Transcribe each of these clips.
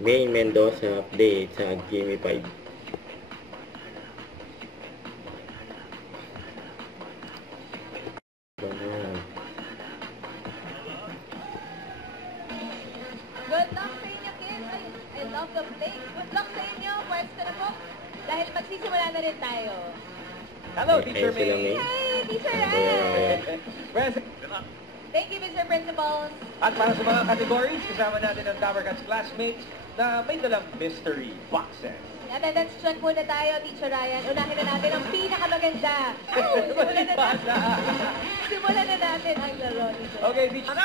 May Mendoza update sa Gimme 5. Good luck sa inyo, kids. I love the play. Good luck sa inyo. Pwesto na po. Dahil magsisimula na rin tayo. Hello, Teacher May. Hey, Teacher Ryan. Thank you, Mr. Principal. At para sa mga categories, kasama natin ang Tower Cats classmates na may dalang mystery boxes. Attendance check muna tayo, Teacher Ryan. Unahin na natin ang pinakamaganda. Simulan na natin ang laro, Teacher. Okay, Teacher.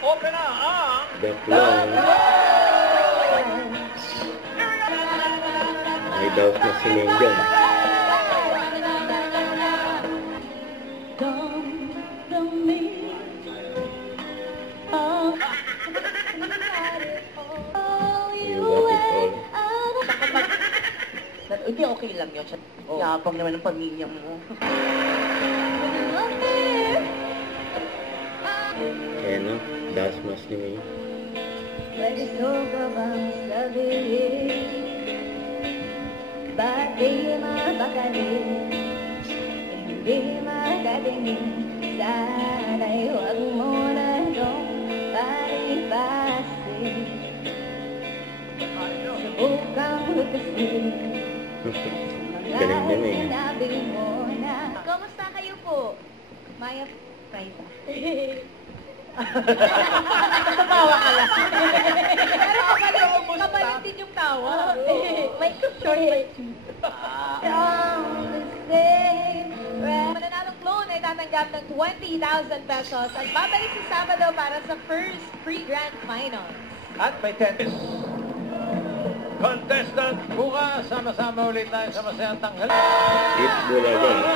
Open na ang... Declan. May doubt na si Menjon. Hindi, okay lang yun. Yapang naman ng pamilya mo. Ayan no, Dasmas ni May. Gusto ka bang sabihin? Ba't di mapakalit? Hindi makatingin. Sana'y huwag mo na itong palipasin. Subukang hutasin. Galing din eh. Kamusta kayo po? Maya Fraida. Tawa ka lang. Pero kapalit din yung tawa. May short Mananalong clone ay tatanggap ng 20,000 pesos at babalik sa Sabado para sa first pre-grand finals. At may tennis. Contestant, bukas, sama-sama ulit tayo sa masayang tanghali. It's Bulaga.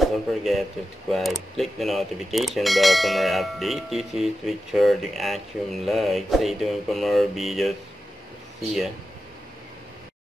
Don't forget to subscribe, click the notification bell for more updates. This is Richard, the Action Live. Stay tuned for more videos. See ya.